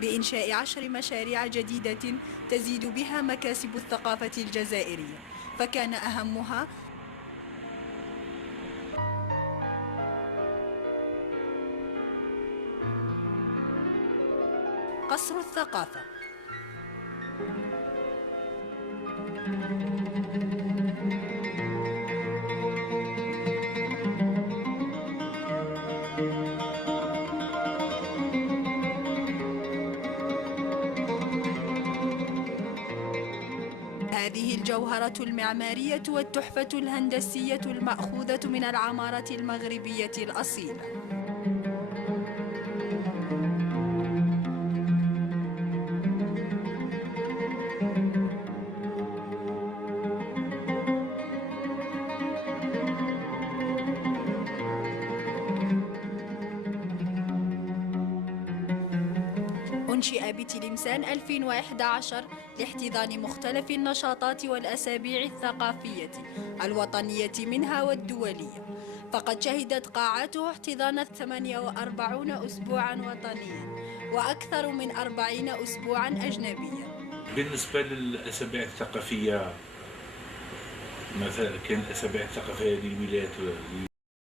بإنشاء 10 مشاريع جديدة تزيد بها مكاسب الثقافة الجزائرية، فكان أهمها قصر الثقافة. هذه الجوهرة المعمارية والتحفة الهندسية المأخوذة من العمارة المغربية الأصيلة. أنشئ بتلمسان 2011 لاحتضان مختلف النشاطات والأسابيع الثقافية الوطنية منها والدولية، فقد شهدت قاعاته احتضان 48 أسبوعا وطنيا وأكثر من 40 أسبوعا أجنبيا. بالنسبة للأسابيع الثقافية مثلا كان الأسابيع الثقافية للولايات